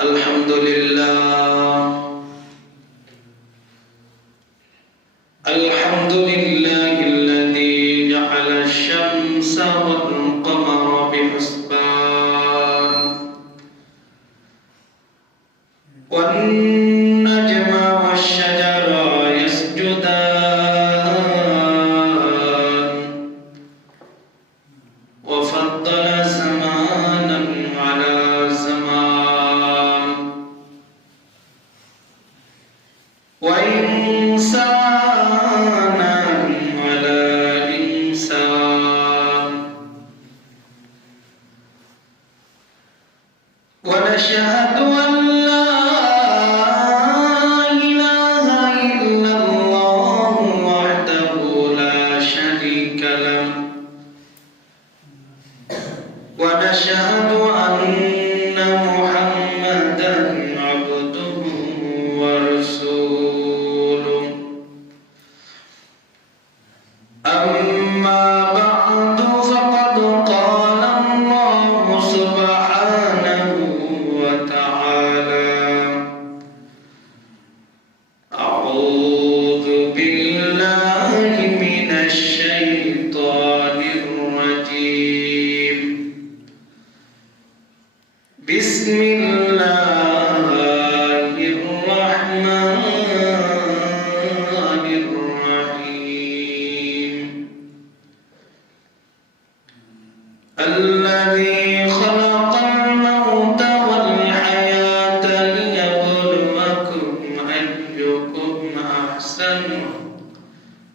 الحمد لله الحمد لله الذي جعل الشمس والقمر بحسبان والنجم والشجر يسجدان وفضل زمانا على زمان وإنسانا على إنسان ونشهد أن لا إله إلا الله وحده لا شريك له ونشهد أن محمدا عبده ورسوله أما بعد فقد قال الله سبحانه وتعالى أعوذ بالله من الشيطان الرجيم بسم الله الرحمن الرحيم الذي خلق الموت والحياة ليبلوكم أيكم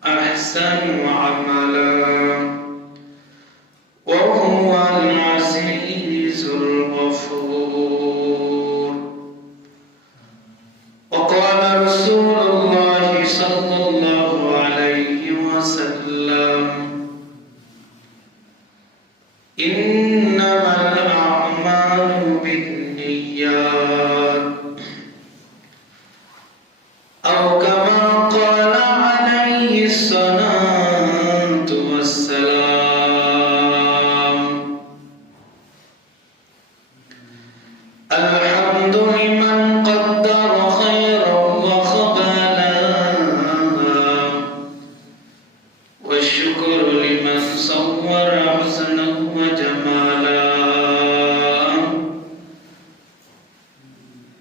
أحسن عملا وهو العزيز الغفور وقال رسول الله صلى الله عليه وسلم إنما الأعمال بالنيات أو كما قال عليه الصلاة والسلام الحمد لمن قدر خيرا وخبالا والشكر لمن صور حسنا وجمالا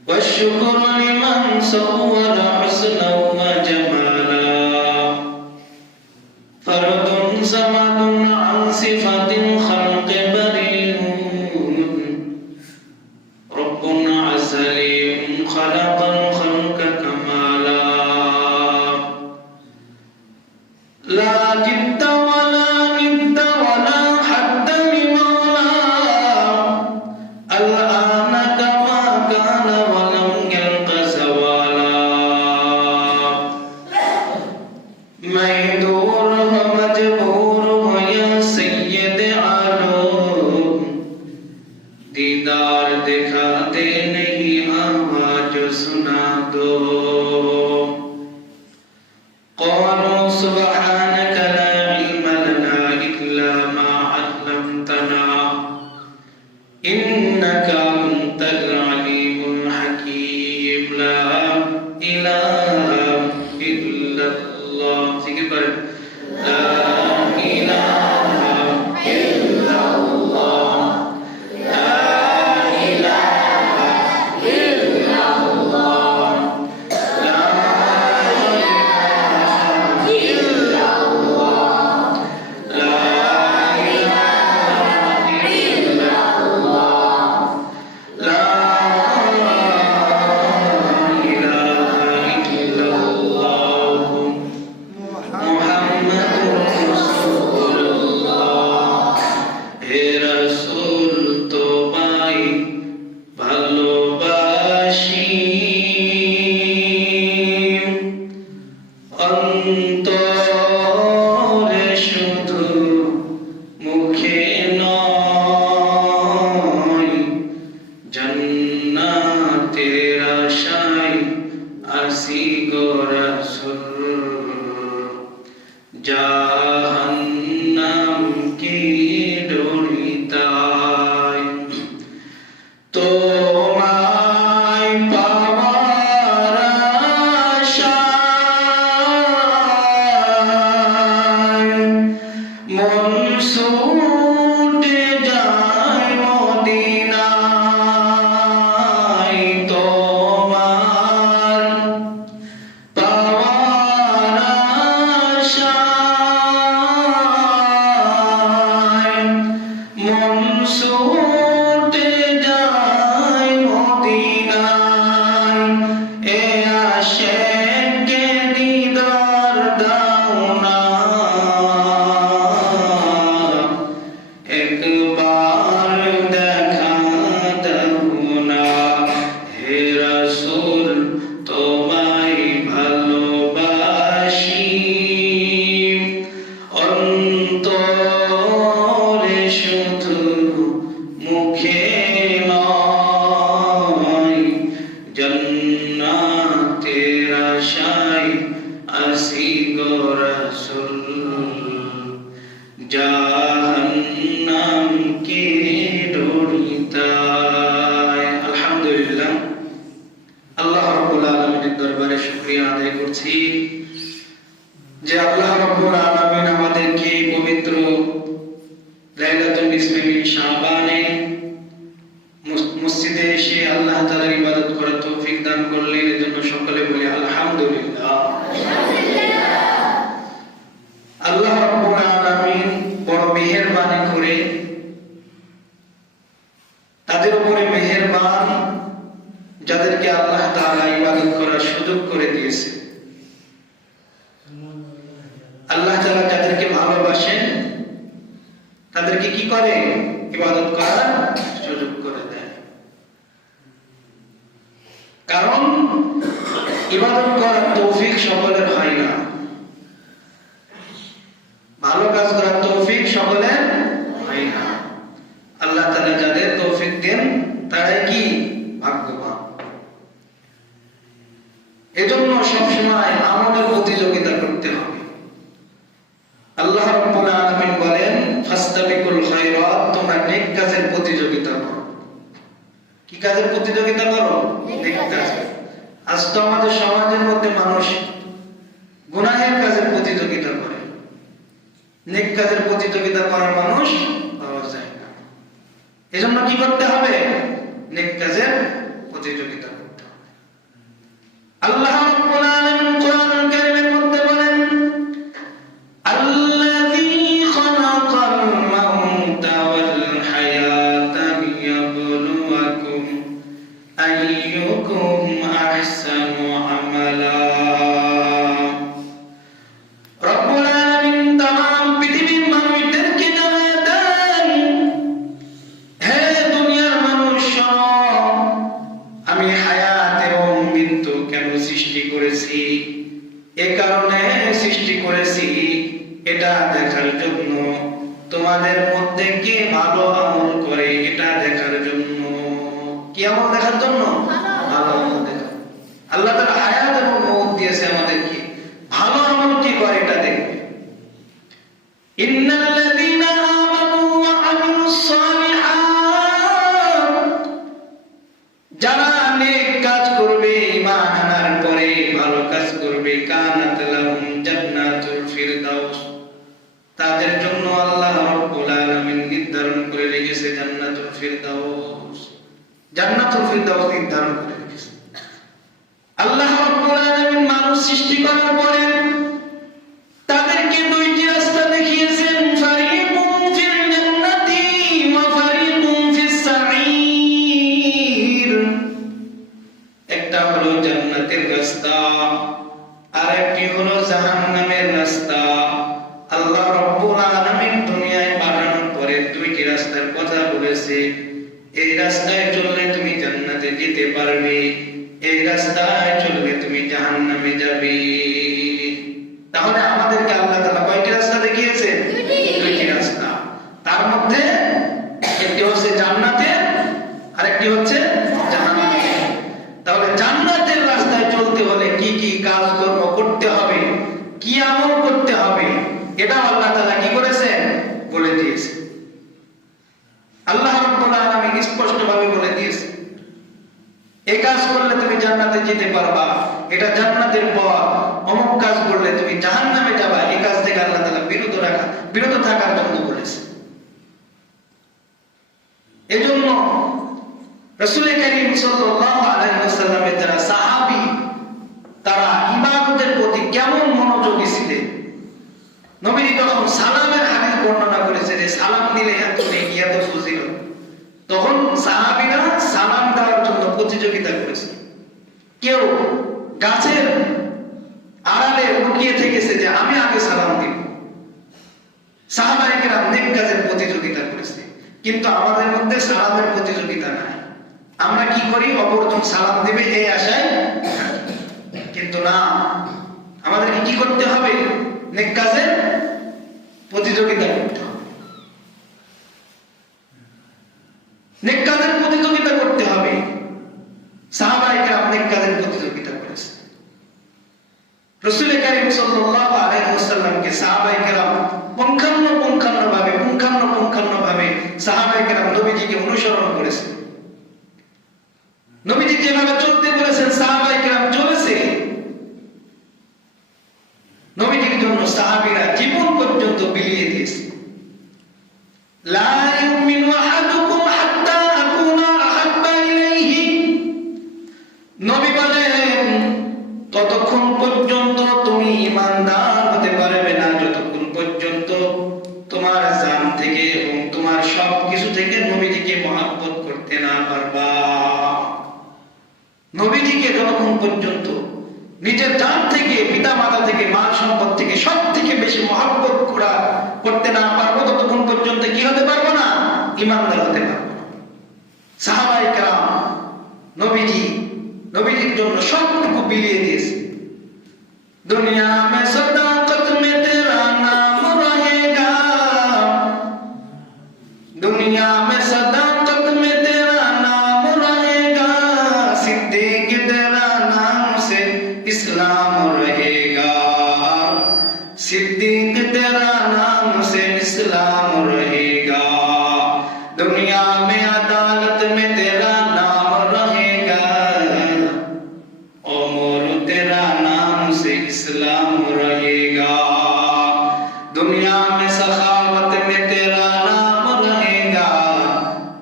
والشكر لمن صور حسنا وجمالا فرد صمد عن صفة الخلق بريء رب عزلي خلق الخلق كمالا لا جد ولا ند ولا حد لمولاه الآن كما كان ولم يلق زوالا ميدور ومجبور يا سيد عالم दीदार दिखा दे नहीं आवाज सुना दो قالوا سبحانك لا علم لنا إلا ما علمتنا إنك أنت العليم الحكيم لا إله إلا الله لا إله إلا الله জাহান্নাম কি ডরিতাই তোমার ছুটে যাই মদিনায়, এ আশিককে দিদার দাও না, একবার দেখা দাও না। হে রাসূল তোমায় ভালোবাসি, অন্তরে শুধু মুখে নয়, জান্নাতের আশায় আসি গো রাসূল, জাহান্নামকে ডরি তাই। আলহামদুলিল্লাহ, আল্লাহ রাব্বুল আলামিনের দরবারে শুকরিয়া আদায় করছি যে আল্লাহ রাব্বুল আলামিন আমাদেরকে পবিত্র লাইলাতুল নিসফে মিন শাবানে মসজিদে এসে আল্লাহ তাআলার ইবাদত করার তৌফিক দান করলেন। এজন্য সকলে বলি আলহামদুলিল্লাহ। আল্লাহ রাব্বুল আলামিন বড় মেহেরবানি করে তাদের উপরে মেহেরবান, যাদেরকে আল্লাহ তাআলা ইবাদত করার সুযোগ করে দিয়েছে। আল্লাহ তাআলা যাদেরকে ভালোবাসেন তাদেরকে কি করে? ইবাদত করার সুযোগ করে দেয়। কারণ ইবাদত করার তৌফিক সকলের হয় না, ভালো কাজ করার তৌফিক সকলের হয় না। আল্লাহ তাআলা যাদের তৌফিক দেন তারাই কি ভাগ্যবান। এজন্য সবসময় আমলের প্রতিযোগিতা করতে হবে। আল্লাহ রাব্বুল আলামিন বলেন, ফাস্তাবিকুল খায়রাত, তোমরা নেক কাজের প্রতিযোগিতা করো। কি কাজের প্রতিযোগিতা করো? নেক কাজ। আজ তো আমাদের সমাজের মধ্যে মানুষ গুনাহের কাজের প্রতিযোগিতা করে, নেক কাজের প্রতিযোগিতা করার মানুষ পাওয়া যায় না। এজন্য কি করতে হবে? নেক কাজের প্রতিযোগিতা করতে হবে। আল্লাহ রাব্বুল আলামিন কোরআনুল কারীমের মধ্যে বলেন, আল্লাযী খালাকাল মাউতা ওয়াল হায়াতা লিয়াবলুয়াকুম আইয়ুকুম আহসানু আমালা। রব্বুল আলামিন तमाम পৃথিবীর মানুষদেরকে জানিয়ে দেন, হে দুনিয়ার মানুষ শোনো, আমি হায়াত এবং মৃত্যু কেন সৃষ্টি করেছি? এ কারণে সৃষ্টি করেছি, এটা দেখার জন্য, তোমাদের মধ্যে কে ভালো আমল করে এটা দেখার জন্য। কি আমল দেখার জন্য? ভালো আমল দেখার। আল্লাহ তাআলা হায়াত এবং মওত দিয়েছে আমাদেরকে, ভালো আমল কি করে এটা দেখবে। ইন্নাল্লাযীনা আমানু ওয়া আমিলুস সালিহাত, যারা নেক কাজ করবে, ঈমান আনার পরে ভালো কাজ করবে, কানাত লাহুম জান্নাতুল ফিরদাউস, তাদের জন্য আল্লাহ রাব্বুল আলামিন নির্ধারণ করে রেখেছে জান্নাতুল ফিরদাউস। জান্নাতুল ফিরদাউস নির্ধারণ করে রেখেছে। আল্লাহ রাব্বুল আলামিন মানুষ সৃষ্টি করার পরে তাদেরকে দুইটি রাস্তা দেখিয়েছেন, ফারিকুম ফিল জান্নাতি ওয়া ফারিকুম ফিস সাঈর। একটা হলো জান্নাতের রাস্তা, আর একটি হলো জাহান্নামের রাস্তা। আল্লাহ রাব্বুল আলামিন দুনিয়ায় পাঠানোর পরে দুইটি রাস্তার কথা বলেছে। এই রাস্তায় চললে তুমি জান্নাতে যেতে পারবে, এই রাস্তায় চললে তুমি জাহান্নামে যাবে। তাহলে আমাদেরকে আল্লাহ তাআলা কয়টি রাস্তা দেখিয়েছে? দুইটি রাস্তা। তার মধ্যে একটি হচ্ছে জান্নাতের, আর একটি হচ্ছে জাহান্নামের। তাহলে জান্নাতের রাস্তায় চলতে হলে কি কি কাজকর্ম করতে হবে, কি আমল করতে হবে, এটা আল্লাহ তাআলা কি করেছেন? বলে দিয়েছে। আল্লাহ রাব্বুল আলামিন স্পষ্টভাবে বলে দিয়েছে, এই কাজ করলে তুমি জান্নাতে যেতে পারবা, এটা জান্নাতের পথ। অমুক কাজ করলে তুমি জাহান্নামে যাবা, এই কাজ থেকে আল্লাহ তাআলা বিরত থাকার জন্য বলেছে। এজন্য রাসূল কারীম সাল্লাল্লাহু আলাইহি ওয়াসাল্লামের যারা সাহাবী, তারা ইবাদতের প্রতি কেমন মনোযোগী ছিলেন। নবী যখন সালামের হাদিস বর্ণনা করেছে যে সালাম দিলে এত নেকি এত ফজিলত, সাহাবীরা সালাম দেওয়ার জন্য প্রতিযোগিতা করেছে। কেউ গাছের আড়ালে লুকিয়ে থেকেছে যে আমি আগে সালাম দিব। সাহাবায়ে কেরাম নেক কাজের প্রতিযোগিতা করেছে, কিন্তু আমাদের মধ্যে সালামের প্রতিযোগিতা নাই। আমরা কি করি? অপরজন সালাম দিবে এই আশায়, কিন্তু না, আমাদেরকে কি করতে হবে? নেক কাজের প্রতিযোগিতা করতে হবে, নেক কাজের প্রতিযোগিতা করতে হবে। সাহাবায়ে কেরাম নেক কাজের প্রতিযোগিতা করেছে। রাসূল কারীম সাল্লাল্লাহু আলাইহি ওয়াসাল্লামকে সাহাবায়ে কেরাম পুঙ্খানুপুঙ্খভাবে সাহাবায়ে কেরাম নবীজিকে অনুসরণ করেছে। নবীজি যেভাবে চলতে বলেছেন সাহাবায়ে কেরাম চলেছে। নবীজির জন্য সাহাবীরা জীবন পর্যন্ত বিলিয়ে দিয়েছে। লা ইউমিনু আহাদুকুম হাত্তা আকুনা আহাব্বা ইলাইহি, নবী বলেন ততক্ষণ পর্যন্ত তুমি ঈমানদার হতে পারবে না যতক্ষণ পর্যন্ত তোমার জান থেকে এবং তোমার সবকিছু থেকে নবীজিকে মহব্বত করতে না পারবা। নবীজিকে যতক্ষণ পর্যন্ত নিজের জান থেকে, পিতা মাতা থেকে, মাল সম্পদ থেকে সব থেকে বেশি মহব্বত করতে না পারবো ততক্ষণ পর্যন্ত কি হতে পারবো না? ঈমানদার হতে পারবো না। সাহাবায়ে কেরাম নবীজির জন্য সবটুকু বিলিয়ে দিয়েছে। দুনিয়া মে সদাকত মে তেরা নাম রহেগা, দুনিয়া মে সদাকত মে তেরা নাম রহেগা, সিদ্দীক তেরা নাম সে ইসলাম রহেগা, सिद्दीक तेरा नाम से इस्लाम रहेगा, दुनिया में अदालत में तेरा नाम रहेगा, उमर तेरा नाम से इस्लाम रहेगा, दुनिया में सखावत में तेरा नाम रहेगा,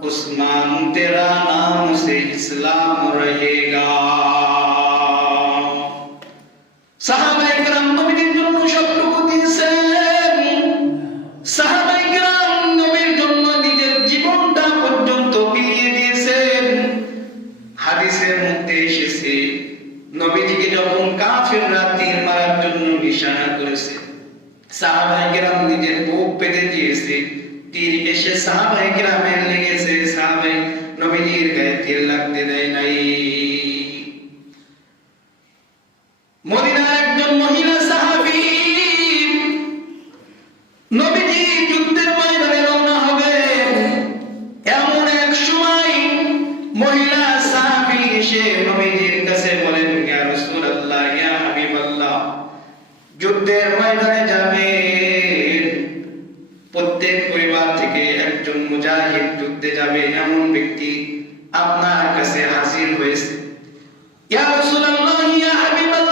उस्मान तेरा नाम से इस्लाम रहेगा। সাহাবায়ে কেরাম নবীর জন্য সবটুকু দিয়েছেন। সাহাবায়ে কেরাম নবীর জন্য নিজের জীবনটা পর্যন্ত বিলিয়ে দিয়েছেন। হাদিসের মধ্যে এসেছে নবীজিকে যখন কাফিররা তীর মারার জন্য নিশানা করেছে, সাহাবায়ে কেরাম নিজের বুক পেতে দিয়েছে। তীর এসে সাহাবায়ে কেরামের লেগেছে, সাহাবায়ে নবীজির গায়ে তীর লাগতে দেয় নাই। মদিনার একজন মহিলা সাহাবী, নবীজি যুদ্ধের ময়দানে রওনা হবে এমন এক সময় মহিলা সাহাবী এসে নবীজির কাছে বলেন, ইয়া রাসূলুল্লাহ, ইয়া হাবিবাল্লাহ, যুদ্ধের ময়দানে যাবেন, প্রত্যেক পরিবার থেকে একজন মুজাহিদ যুদ্ধে যাবে এমন ব্যক্তি আপনার কাছে হাজির হয়েছে। ইয়া রাসূলুল্লাহ, ইয়া হাবিবাল্লাহ,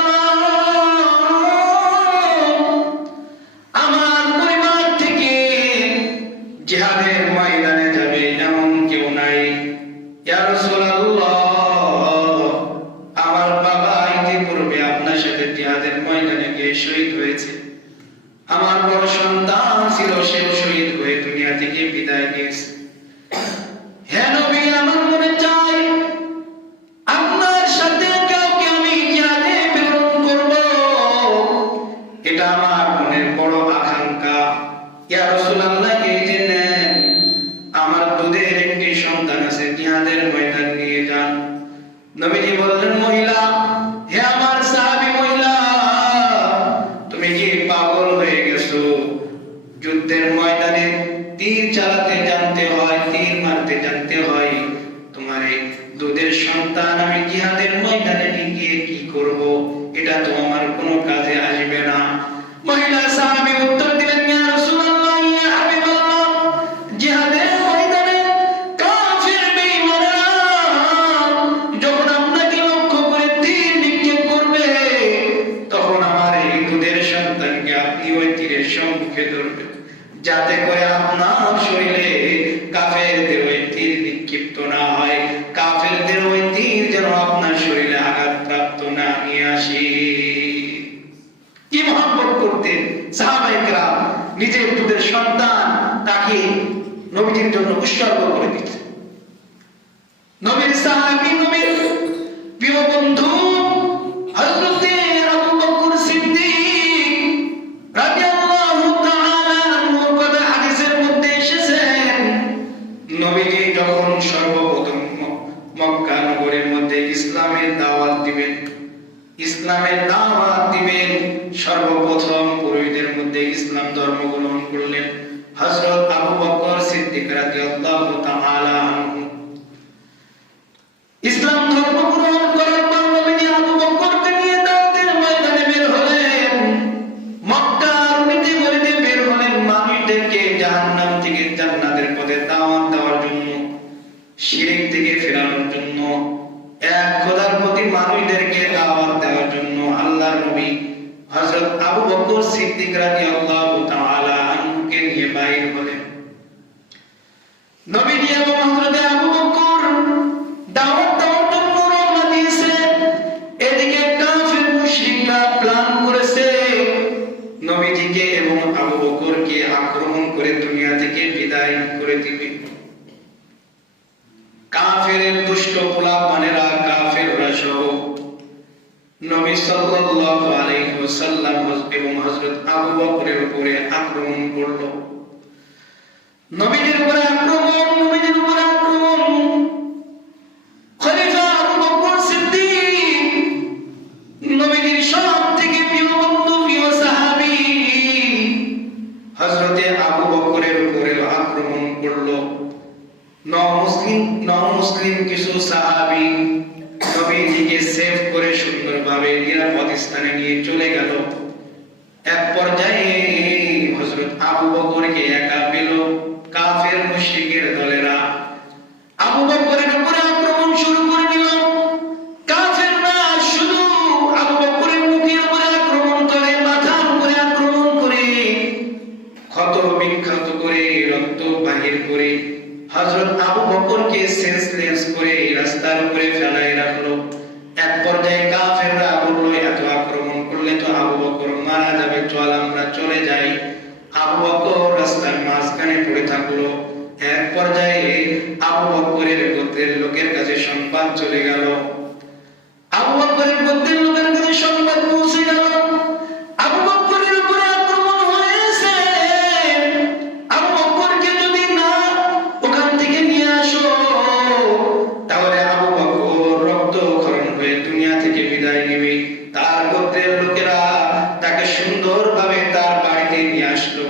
জিহাদের ময়দানে যাবে এমন কেউ নাই। ইয়া রাসূলুল্লাহ, আমার বাবা ইতিপূর্বে আপনার সাথে জিহাদের ময়দানে গিয়ে শহীদ হয়েছে। আমার বড় সন্তান ছিল, সেও শহীদ হয়ে দুনিয়া থেকে বিদায় নিয়েছে। হে নবী, আমার মনে চাই আপনার সাথে কাউকে আমি জিহাদে প্রেরণ করব, এটা আমার মনের বড় আকাঙ্ক্ষা। ইয়া রাসূলুল্লাহ, এই যে নেন, আমার দুধের একটি সন্তান আছে, জিহাদের ময়দান নিয়ে যান। নবীজি বললেন, মহিলা, হে আমার সাহাবী মহিলা, তুমি কি পাগল হয়ে গেছো? যুদ্ধের ময়দানে তীর চালাতে জানতে হয়, তীর মারতে জানতে হয়, তোমার এই দুধের সন্তান আমি জিহাদের ময়দানে নিয়ে গিয়ে কি করব? এটা তো আমার কোনো কাজে আসবে না। মহিলা সাহাবী উত্তর দিলেন, ইয়া রাসূলুল্লাহ, ইয়া হাবিবাল্লাহ, জিহাদের ময়দানে কাফির বেঈমানরা যখন আপনাকে লক্ষ্য করে তীর নিক্ষেপ করবে, তখন আমার এই দুধের সন্তানকে আপনি ওই তীরের সম্মুখে ধরবেন, যাতে করে আপনার শরীরে কাফেরদের ওই তীর নিক্ষিপ্ত না হয়, কাফেরদের ওই তীর যেন আপনার শরীরে আঘাতপ্রাপ্ত না নিয়ে আসে। কি মহব্বত করতেন সাহাবায়ে কেরাম, নিজের দুধের সন্তান তাকে নবীজির জন্য উৎসর্গ করে দিতেন। সর্বপ্রথম মক্কা নগরের মধ্যে ইসলামের দাওয়াত দিবেন। ইসলামের দাওয়াত দিবেন, সর্বপ্রথম পুরোহিতদের মধ্যে ইসলাম ধর্ম গ্রহণ করলেন হযরত আবু বকর সিদ্দিক রাদিয়াল্লাহু তাআলা আনহু। ইসলাম ধর্ম গ্রহণ করার পর নবীজি আবু বকরকে নিয়ে দাওয়াতের ময়দানে বের হলেন। মক্কার অলিতে গলিতে বের হলেন মানুষদেরকে জাহান্নাম থেকে জান্নাতের পথে দাওয়াত দেওয়ার জন্য, শিরক থেকে ফেরানোর জন্য, এক খোদার প্রতি মানুষদেরকে দাওয়াত দেওয়ার জন্য আল্লাহর নবী হযরত আবু বকর সিদ্দিক রাদিয়াল্লাহু তাআলা আনহুকে নিয়ে বাইর হলেন। নবীজি এবং হযরত আবু বকর দাওয়াত দেওয়ার জন্য রওনা দিয়েছে। এদিকে কাফির মুশরিকরা প্ল্যান করেছে নবীজিকে এবং আবু বকরকে আক্রমণ করে দুনিয়া থেকে বিদায় করে দিবে। কাফেরের দুষ্ট পোলাপানেরা, কাফেররা সহ নবী সাল্লাল্লাহু আলাইহি ওয়াসাল্লাম এবং হযরত আবু বকরের উপরে আক্রমণ করলো। নবীজির উপরে আক্রমণ, নবীজির উপরে আক্রমণ। খলিফা আবু বকর সিদ্দিক, নবীজির সবথেকে প্রিয় বন্ধু, প্রিয় সাহাবী, হযরতে আবু বকরের উপরে আক্রমণ করলো। মুসলিম কিছু সাহাবী নবীজিকে সেভ করে সুন্দরভাবে নিরাপদ স্থানে নিয়ে চলে গেল। এক পর্যায়ে হযরত আবু বকরকে একা পেল কাফের মুশরিকের দলেরা। আবু বকরের উপরে আক্রমণ শুরু করে দিল। কাফেররা শুধু আবু বকরের মুখের উপরে আক্রমণ করে, মাথার উপরে আক্রমণ করে, ক্ষত বিক্ষত করে, রক্ত বাহির করে হযরত আবু বকরকে সেন্সলেস করে রাস্তার উপরে ফেলায় রাখলো। এক পর্যায়ে কাফেররা বলল, এত আক্রমণ করলে তো আবু বকর মারা যাবে, চল আমরা চলে যাই। আবু বকর রাস্তার মাঝখানে পড়ে থাকলো। এক পর্যায়ে আবু বকরের গোত্রের লোকের কাছে সংবাদ চলে গেল। আবু বকরের গোত্রের লোকের কাছে সংবাদ পৌঁছে গেল, আবু বকরের উপরে আক্রমণ হয়েছে। আবু বকরকে যদি না ওখান থেকে নিয়ে আসো, তাহলে আবু বকর রক্তক্ষরণ হয়ে দুনিয়া থেকে বিদায় নেবে। তার গোত্রের লোকেরা তাকে সুন্দরভাবে তার বাড়িতে নিয়ে আসলো।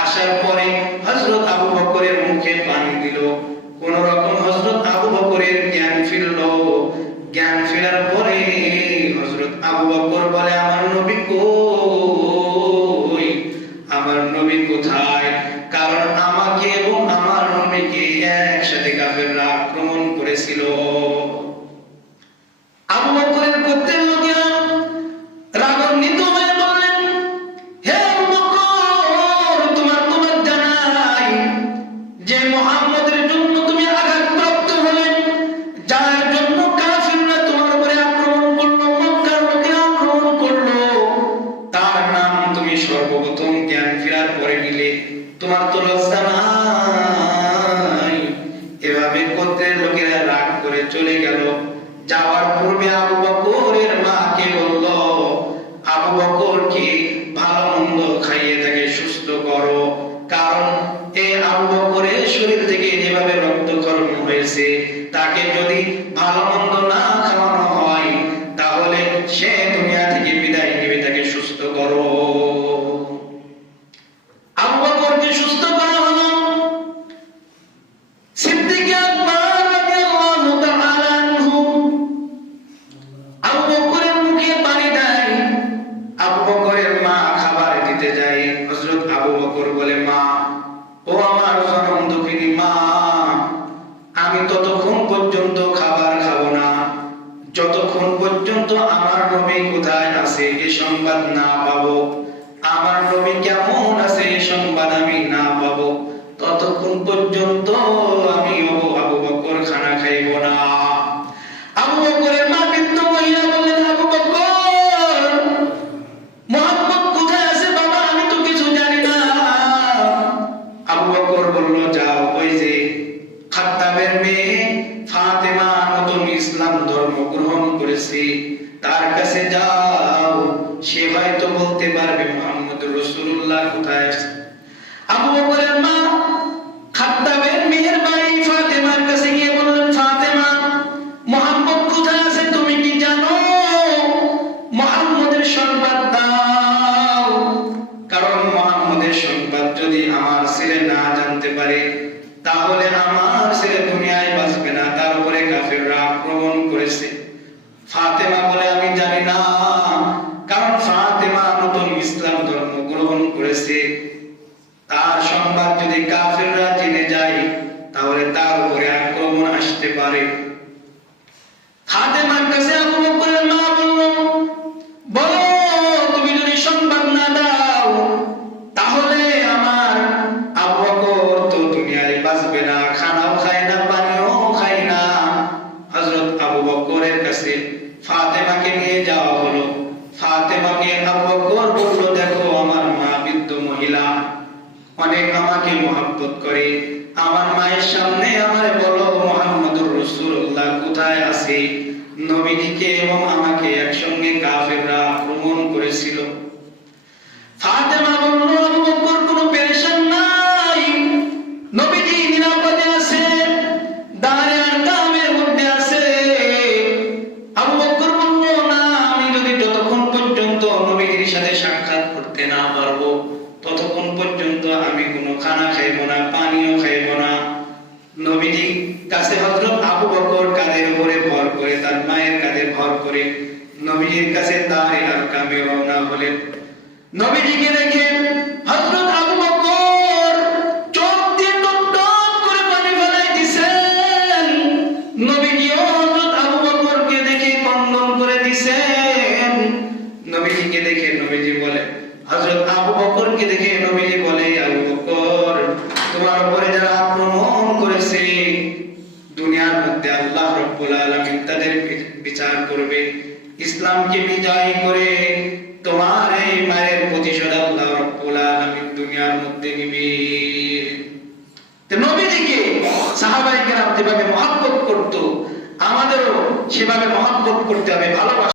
আসার পরে হযরত আবু বকরের মুখে পানি দিল। কোন রকম হযরত আবু বকরের জ্ঞান ফিরল। জ্ঞান ফেরার পরে হযরত আবু বকর বলে, আমার নবী কই, আমার নবী কোথায়? কারণ আমাকে এবং আমার নবীকে একসাথে কাফেররা আক্রমণ করেছিল। আবু বকরের গোত্রের লোকেরা রাগান্বিত হয়ে বললেন, হে আবু বকর, তোমার জানা নাই যে মুহাম্মদের জন্য তুমি আঘাতপ্রাপ্ত হলে, যার জন্য কাফিররা তোমার উপরে আক্রমণ করলো, মক্কার লোকে আক্রমণ করলো, তার নাম তুমি সর্বপ্রথম জ্ঞান ফেরার পরে নিলে, তোমার তো লজ্জা নাই। এভাবে গোত্রের লোকেরা রাগ করে চলে গেল। যাওয়ার পূর্বে আবু বকরের মাকে বলল, আবু বকরকে ভালো মন্দ খাইয়ে তাকে সুস্থ করো, কারণ এই আবু বকরের শরীর থেকে যেভাবে রক্তক্ষরণ হয়েছে, তাকে যদি ভালো মন্দ না খাওয়ানো হয় তাহলে সে দুনিয়া থেকে বিদায় নেবে, তাকে সুস্থ করো। আবু বকরকে সুস্থ করা হলো। সিদ্দিক আকবর রাদিয়াল্লাহু তাআলা আনহু আবু বকরের মুখে পানি দেয়। আবু বকরের মা খাবার দিতে যায়। হযরত আবু বকর বলে, মা, ও আমার জনম দুঃখিনী মা, আমি ততক্ষণ পর্যন্ত খাবার খাবো না যতক্ষণ পর্যন্ত আমার নবী কোথায় আছে এই সংবাদ না পাবো, আমার নবী কেমন আছে এই সংবাদ আমি না পাবো, ততক্ষণ পর্যন্ত আমি আবু বকর খানা খাইব না। আবু বকরের মা বৃদ্ধ মহিলা বললেন, আবু বকর, মুহাম্মদ কোথায় আছে বাবা, আমি তো কিছু জানি না। আবু বকর বলল, যাও, ওই যে খাত্তাবের মেয়ে ফাতেমা নতুন ইসলাম ধর্ম গ্রহণ করেছে, তার কাছে যাও, সে হয়তো বলতে পারবে মুহাম্মদ রাসূলুল্লাহ কোথায় আছে। আবু বকরের মা খাত্তাবের মেয়ের বাড়ি ফাতেমার কাছে গিয়ে আক্রমণ করেছে। ফাতেমা বলে আমি জানি না, কারণ ফাতেমা নতুন ইসলাম ধর্ম গ্রহণ করেছে। তার সংবাদ যদি কাফেররা জেনে যায় তাহলে তার উপরে আক্রমণ আসতে পারে। ফাতেমার কাছে আবু বকরের মা বলল, বলো তুমি যদি সংবাদ না দাও তাহলে আমার আবু বকর তো দুনিয়ায় বাঁচবে না, খানাও খায় না, পানিও খায় না। হযরত আবু বকরের কাছে ফাতেমাকে নিয়ে যাওয়া হলো। ফাতেমাকে আবু বকর বলল, দেখো আমার মা বৃদ্ধ মহিলা, অনেক আমাকে মহব্বত করে, আমার মায়ের সামনে আমারে বলো মুহাম্মদুর রাসূলুল্লাহ কোথায় আছে। নবীজিকে এবং আমাকে একসঙ্গে কাফেররা আক্রমণ করেছিল। ফাতেমা বলল, আবু বকর কোনো পেরেশান নাই, নবীজি নিরাপদে আছে, দারে আরকামের মধ্যে আছে। আবু বকর বলল, না, আমি যদি যতক্ষণ পর্যন্ত নবীজির সাথে সাক্ষাৎ করতে না পারবো ততক্ষণ পর্যন্ত আমি কোনো খানা খাইব না, পানিও খাইব না। নবীজির কাছে হযরত আবু বকর কাঁধের উপরে ভর করে, তার মায়ের কাঁধে ভর করে নবীজির কাছে দারে আরকামে রওনা হলেন। নবীজিকে দেখে হযরত আবু বকর চোখ দিয়ে টপ টপ করে পানি ফেলাই দিয়েছেন। নবীজিও হযরত আবু বকরকে দেখে কন্দন করে দিয়েছেন। নবীজিকে দেখে নবীজি বলে, হযরত আবু বকরকে দেখে নবীজি বলে, আবু বকর, তোমার উপরে যারা আক্রমণ করেছে দুনিয়ার মধ্যে আল্লাহ রাব্বুল আলামিন তাদের বিচার করবে। ইসলামকে বিজয় করে তোমার এই মায়ের প্রতিশোধ আল্লাহ রাব্বুল আলামিন দুনিয়ার মধ্যে নিবে। তো নবীজিকে সাহাবায়ে কেরাম যেভাবে মহব্বত করত, আমাদেরও সেভাবে মহব্বত করতে হবে, ভালোবাসা